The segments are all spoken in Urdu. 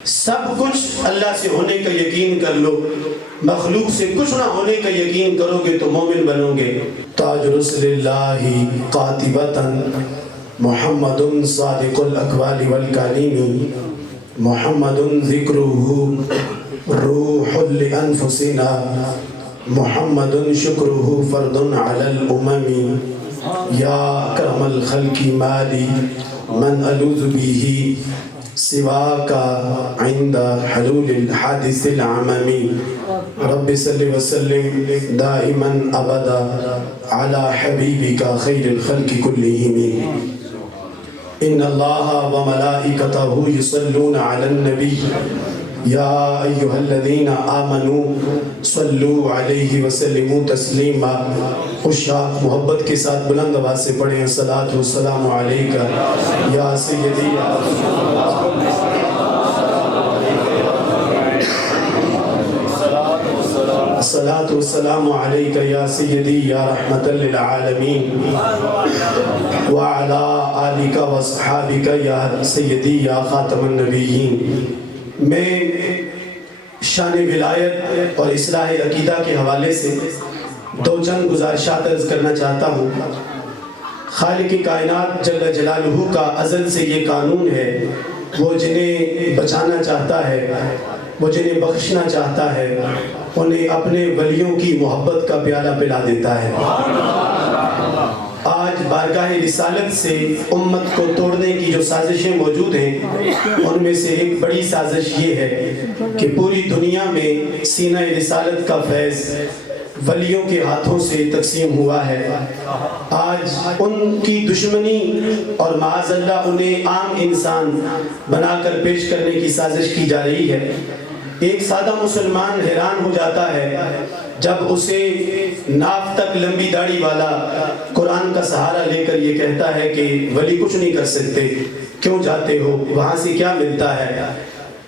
سب کچھ اللہ سے ہونے کا یقین کر لو، مخلوق سے کچھ نہ ہونے کا یقین کرو گے تو مومن بنو گے۔ تاج رسول اللہ قاطبتاً محمد صادق الاقوال والکلیم، محمد ذکرہ روح لانفسنا، محمد شکرہ فرد علی الامم، یا اکرم الخلق مالی من الوذ به سواک عند حلول الحادث العممی، رب صلی وسلم دائما ابدا علی حبیبک خیر الخلق کلہم۔ ان اللہ وملائکتہ یصلون علی النبی یا ایہا الذین آمنوا صلوا علیہ وسلموا تسلیما۔ خوشاک محبت کے ساتھ بلند آواز سے پڑھیں الصلاۃ والسلام علیک یا سیدی یا الصلاۃ والسلام علیک یا سیدی یا رحمت للعالمین وعلی آلک واصحابک یا سیدی یا خاتم النبیین۔ میں شان ولایت اور اصلاح عقیدہ کے حوالے سے دو چند گزارشات عرض کرنا چاہتا ہوں۔ خالق کائنات جل جلالہ کا ازل سے یہ قانون ہے، وہ جنہیں بچانا چاہتا ہے، وہ جنہیں بخشنا چاہتا ہے، انہیں اپنے ولیوں کی محبت کا پیالہ پلا دیتا ہے۔ آج بارگاہ رسالت سے امت کو توڑنے کی جو سازشیں موجود ہیں، ان میں سے ایک بڑی سازش یہ ہے کہ پوری دنیا میں سینہ رسالت کا فیض ولیوں کے ہاتھوں سے تقسیم ہوا ہے۔ آج ان کی دشمنی اور معاذ اللہ انہیں عام انسان بنا کر پیش کرنے کی سازش کی جا رہی ہے۔ ایک سادہ مسلمان حیران ہو جاتا ہے جب اسے ناف تک لمبی داڑھی والا قرآن کا سہارا لے کر یہ کہتا ہے کہ ولی کچھ نہیں کر سکتے، کیوں جاتے ہو، وہاں سے کیا ملتا ہے،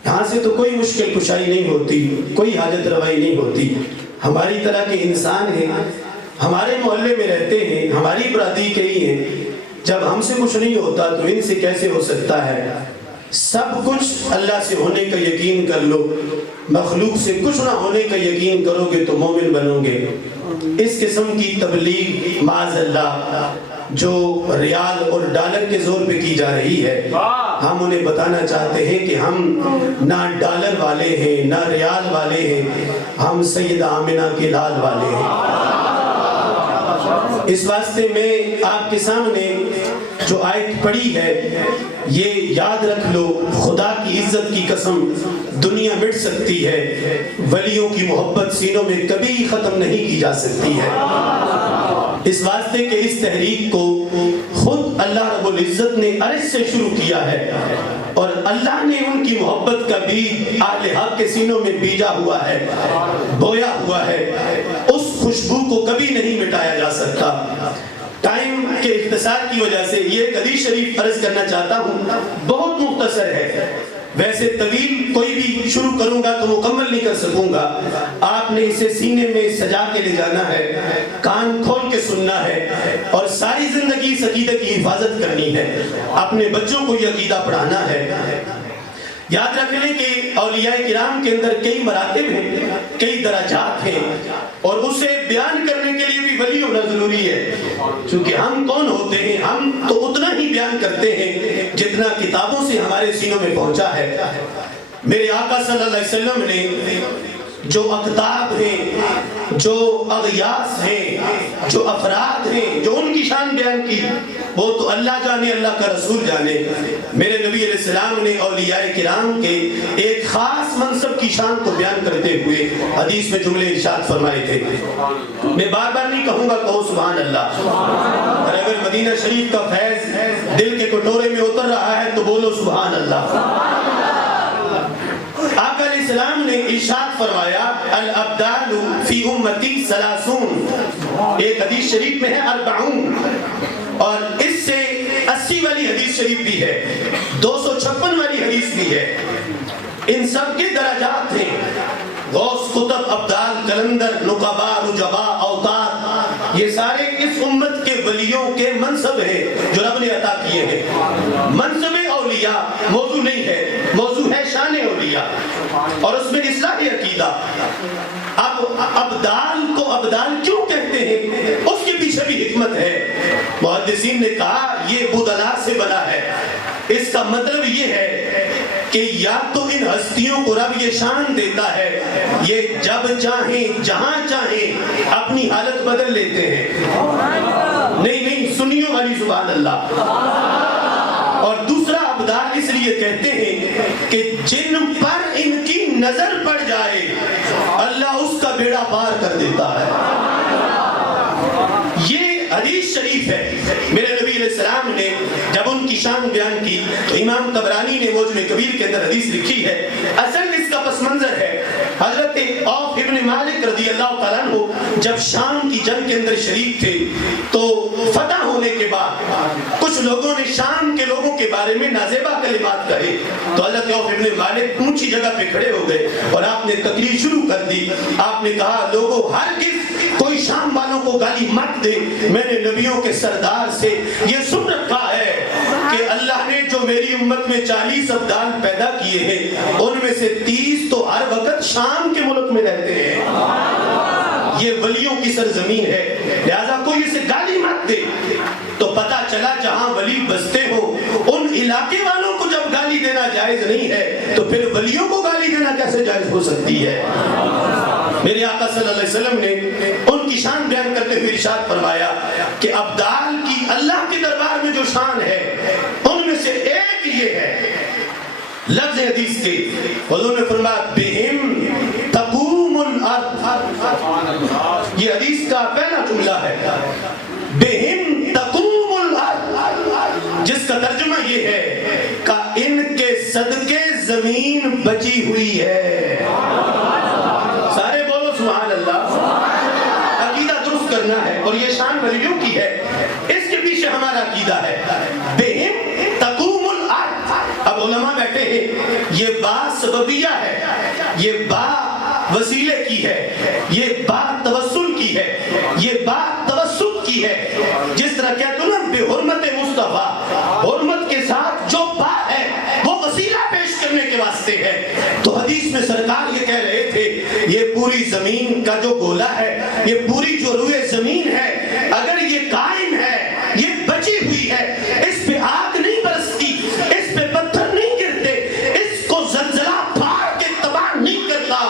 یہاں سے تو کوئی مشکل کشائی نہیں ہوتی، کوئی حاجت روائی نہیں ہوتی۔ ہماری طرح کے انسان ہیں، ہمارے محلے میں رہتے ہیں، ہماری برادری کے ہی ہیں، جب ہم سے کچھ نہیں ہوتا تو ان سے کیسے ہو سکتا ہے؟ سب کچھ اللہ سے ہونے کا یقین کر لو، مخلوق سے کچھ نہ ہونے کا یقین کرو گے تو مومن بنو گے۔ اس قسم کی تبلیغ معاذ اللہ جو ریال اور ڈالر کے زور پہ کی جا رہی ہے، ہم انہیں بتانا چاہتے ہیں کہ ہم نہ ڈالر والے ہیں نہ ریال والے ہیں، ہم سیدہ آمنہ کے لال والے ہیں۔ اس واسطے میں آپ کے سامنے جو آیت پڑھی ہے یہ یاد رکھ لو، خدا کی عزت کی قسم دنیا مٹ سکتی ہے، ولیوں کی محبت سینوں میں کبھی ختم نہیں کی جا سکتی ہے۔ اس واسطے کہ اس تحریک کو خود اللہ رب العزت نے عرش سے شروع کیا ہے، اور اللہ نے ان کی محبت کا بیج اہل حق کے سینوں میں بیجا ہوا ہے، بویا ہوا ہے۔ اس خوشبو کو کبھی نہیں مٹایا جا سکتا۔ ٹائم کے اختصار کی وجہ سے یہ ایک حدیث شریف عرض کرنا چاہتا ہوں، بہت مختصر ہے، ویسے طویل کوئی بھی شروع کروں گا تو مکمل نہیں کر سکوں گا۔ آپ نے اسے سینے میں سجا کے لے جانا ہے، کان کھول کے سننا ہے، اور ساری زندگی اس عقیدے کی حفاظت کرنی ہے، اپنے بچوں کو یہ عقیدہ پڑھانا ہے۔ یاد رکھ لیں کہ اولیاء کرام کے اندر کئی مراتب ہیں، کئی درجات ہیں، اور اسے بیان کرنے کے لیے بھی ولی ہونا ضروری ہے۔ چونکہ ہم کون ہوتے ہیں؟ ہم تو اتنا ہی بیان کرتے ہیں جتنا کتابوں سے ہمارے سینوں میں پہنچا ہے۔ میرے آقا صلی اللہ علیہ وسلم نے جو اقطاب ہیں، جو اغیاث ہیں، جو افراد ہیں، جو ان کی شان بیان کی، وہ تو اللہ جانے، اللہ کا رسول جانے۔ میرے نبی علیہ السلام نے اولیاء کرام کے ایک خاص منصب کی شان کو بیان کرتے ہوئے حدیث میں جملے ارشاد فرمائے تھے۔ میں بار بار نہیں کہوں گا، کہو سبحان اللہ۔ اور اگر مدینہ شریف کا فیض دل کے کٹورے میں اتر رہا ہے تو بولو سبحان اللہ۔ آقا علیہ السلام نے ارشاد فرمایا الابدال فی امتی 30، ایک حدیث شریف میں ہے 40، اور اس سے 80 والی حدیث شریف بھی ہے، 256 والی حدیث بھی ہے۔ ان سب کے درجات ہیں، غوث، قطب، ابدال، کلندر، نقبا، رجبا، اوتاد، یہ سارے اس امت کے ولیوں کے منصب ہیں جو رب نے عطا کیے ہیں۔ منصب اولیاء موضوع نہیں ہے، موضوع ہے شان اولیاء اور اس میں اصلاح عقیدہ۔ اب ابدال کو ابدال کیوں کہتے ہیں اس کے پیچھے بھی حکمت ہے۔ محدثین نے کہا یہ بدلا سے بنا ہے، اس کا مطلب یہ ہے کہ یا تو ان ہستیوں کو رب یہ شان دیتا ہے یہ جب چاہیں جہاں چاہیں اپنی حالت بدل لیتے ہیں۔ نہیں سنیوں والی سبحان اللہ۔ اور دوسرا ابدال اس لیے کہتے ہیں کہ جن پر ان کی نظر پڑ جائے اللہ اس کا بیڑا پار کر دیتا ہے۔ یہ حدیث شریف ہے۔ میرے نبی علیہ السلام نے جب ان کی شان بیان کی تو امام طبرانی نے موجم کبیر کے اندر حدیث لکھی ہے۔ اصل اس کا پس منظر ہے حضرت عوف ابن مالک رضی اللہ تعالیٰ عنہ جب شام کی جنگ کے اندر شریک تھے تو فتح ہونے کے بعد کچھ لوگوں نے شام کے لوگوں کے بارے میں نازیبا کلمات کہے تو حضرت عوف ابن مالک اونچی جگہ پہ کھڑے ہو گئے اور آپ نے تقریر شروع کر دی۔ آپ نے کہا لوگوں ہرگز کوئی شام والوں کو گالی مت دے، میں نے نبیوں کے سردار سے یہ سن رکھا ہے کہ اللہ نے جو میری امت میں 40 ابدال پیدا کیے ہیں ان میں سے 30 تو ہر وقت شام کے ملک میں رہتے ہیں، یہ ولیوں کی سرزمین ہے، لہذا کوئی اسے گالی مت دے۔ تو پتا چلا جہاں ولی بستے ہوں ان علاقے والوں کو جب گالی دینا جائز نہیں ہے تو پھر ولیوں کو گالی دینا کیسے جائز ہو سکتی ہے؟ میرے آقا صلی اللہ علیہ وسلم نے ان کی شان بیان کرتے ہوئے ارشاد فرمایا کہ ابدال کی اللہ کے دربار میں جو شان ہے ان میں سے ایک یہ ہے، لفظ حدیث کے حضور نے فرمایا بہم تقوم الارض، یہ حدیث کا پہلا جملہ ہے، بہم تقوم الارض، جس کا ترجمہ یہ ہے کہ ان کے صدقے زمین بچی ہوئی ہے۔ سارے بولو سبحان اللہ۔ عقیدہ درست کرنا ہے اور یہ شان ولیوں کی ہے، اس کے پیچھے ہمارا عقیدہ ہے۔ بہم تقوم الارض، اب علماء بیٹھے ہیں، یہ با سببیہ ہے، یہ با وسیلے کی ہے، یہ با توسل کی ہے، یہ با توسط کی ہے۔ جس طرح کہتے ہیں نا بے حرمت مصطفیٰ، حرمت کے ساتھ جو با ہے وہ وسیلہ پیش کرنے کے واسطے ہے۔ تو حدیث میں سرکار یہ کہہ رہے تھے یہ پوری زمین کا جو گولا ہے، یہ پوری جو روئے زمین ہے، اگر یہ قائم ہے، یہ بچی ہوئی ہے، اس پہ آگ نہیں برستی، اس پہ پتھر نہیں گرتے، اس کو زلزلہ پھاڑ کے تباہ نہیں کرتا،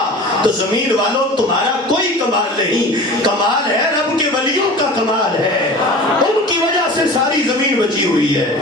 تو زمین والوں تمہارا کوئی کمال نہیں، کمال ہے رب کے ولیوں کا کمال ہے، ان کی وجہ سے ساری زمین بچی ہوئی ہے۔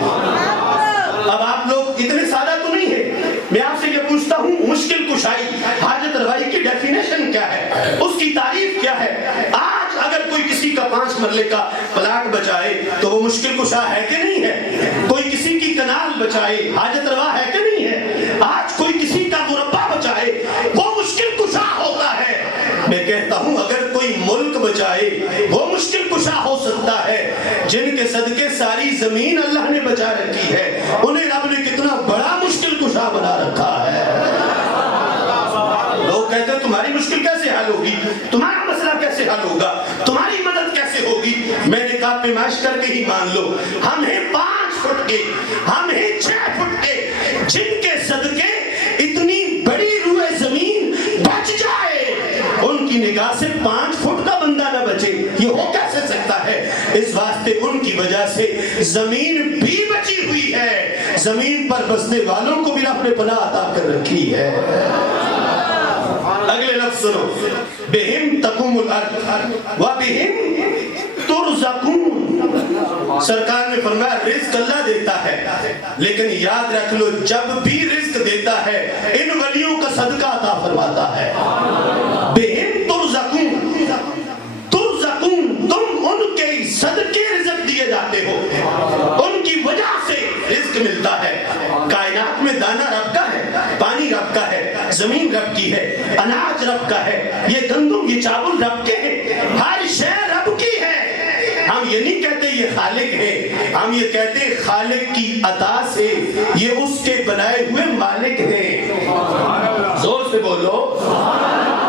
اب آپ لوگ اتنے سادہ تو نہیں ہیں، میں آپ سے یہ پوچھتا ہوں مشکل کشائی حاجت روائی کی ڈیفینیشن کیا ہے، اس کی تعریف کیا ہے؟ آج اگر کوئی کسی کا 5 مرلے کا پلاٹ بچائے تو وہ مشکل کشا ہے کہ نہیں ہے؟ کوئی کسی کی کنال بچائے حاجت روا ہے کہ نہیں ہے؟ آج کوئی کسی کا مربع بچائے وہ مشکل کشا ہوتا ہے۔ میں کہتا ہوں اگر کوئی ملک بچائے وہ مشکل کشا ہو سکتا ہے، جن کے صدقے ساری زمین اللہ نے بچا رکھی ہے انہیں رب نے کتنا بڑا مشکل کشا بنا رکھا ہے۔ لوگ کہتے ہیں تمہاری مشکل کیسے حل ہوگی، تمہارا مسئلہ کیسے حل ہوگا، تمہاری مدد کیسے ہوگی؟ میں نے کہا پیمائش کر کے ہی مان لو، ہم ہیں 5 فٹ کے، ہم ہیں 6 فٹ کے، جن کے صدقے اتنی بڑی روئے زمین بچ جائے، ان کی نگاہ سے 5 فٹ کا بندہ نہ بچے، یہ ہو کیسے سکتا ہے؟ اس واسطے ان کی وجہ سے زمین بھی بچی ہوئی ہے، زمین پر بسنے والوں کو بھی رب نے پناہ عطا کر رکھی ہے۔ اگلے لفظ سنو، بہم تقوم الارض وبہم ترزقون، سرکار نے فرمایا رزق اللہ دیتا ہے، لیکن یاد رکھ لو جب بھی رزق دیتا ہے ان ولیوں کا صدقہ عطا فرماتا ہے۔ بہم ترزقون، ترزقون، تم ان کے صدقے رزق دیے جاتے ہو، ان کی وجہ سے رزق ملتا ہے۔ کائنات میں دانہ رب کا ہے، پانی رب کا ہے، زمین رب کی ہے، اناج رب کا ہے، یہ گندم یہ چاول رب کے ہیں، ہر شے رب کی ہے۔ ہم یہ نہیں کہتے یہ خالق ہے، ہم یہ کہتے ہیں خالق کی عطا سے یہ اس کے بنائے ہوئے مالک ہیں۔ زور سے بولو،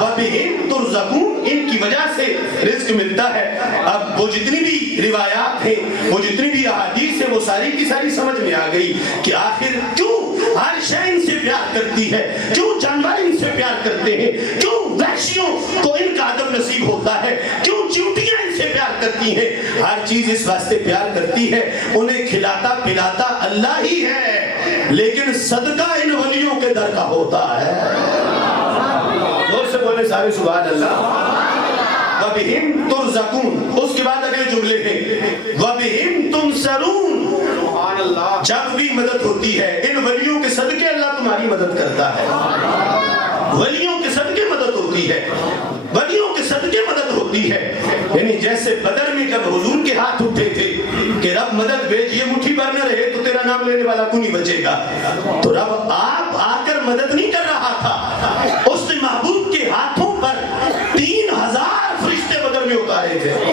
وَبِهِمْ وَبِهِمْ تُرْزَقُونَ، ان کی وجہ سے رزق ملتا ہے۔ اب وہ جتنی بھی روایات ہیں، وہ جتنی بھی احادیث ہیں، وہ ساری کی ساری سمجھ میں آ گئی کہ آخر کیوں ہر شے ان سے پیار کرتی ہے، کیوں جانور ان سے پیار کرتے ہیں، کیوں وحشیوں کو ان کا ادب نصیب ہوتا ہے، کیوں چیونٹیاں ان سے پیار کرتی ہیں۔ ہر چیز اس واسطے پیار کرتی ہے، انہیں کھلاتا پلاتا اللہ ہی ہے، لیکن صدقہ ان ولیوں کے در کا ہوتا ہے۔ زور سے بولے سارے سبحان اللہ۔ وَبِهِمْ تُرْزَقُونَ، اس کے بعد اگلے جملے ہیں وَبِهِمْ تُنْصَرُونَ، جب بھی مدد ہوتی ہے ان ولیوں کے صدقے اللہ تمہاری مدد کرتا ہے۔ ولیوں کے صدقے مدد ہوتی ہے، ولیوں کے صدقے مدد ہوتی ہے۔ یعنی جیسے بدر میں جب حضور کے ہاتھ اٹھے تھے کہ رب مدد بھیج، یہ مٹھی بھر نہ رہے تو تیرا نام لینے والا کون نہیں بچے گا، تو رب آپ آ کر مدد نہیں کر رہا تھا، اس نے محبوب کے ہاتھوں پر 3000 فرشتے بدر میں اتارے تھے۔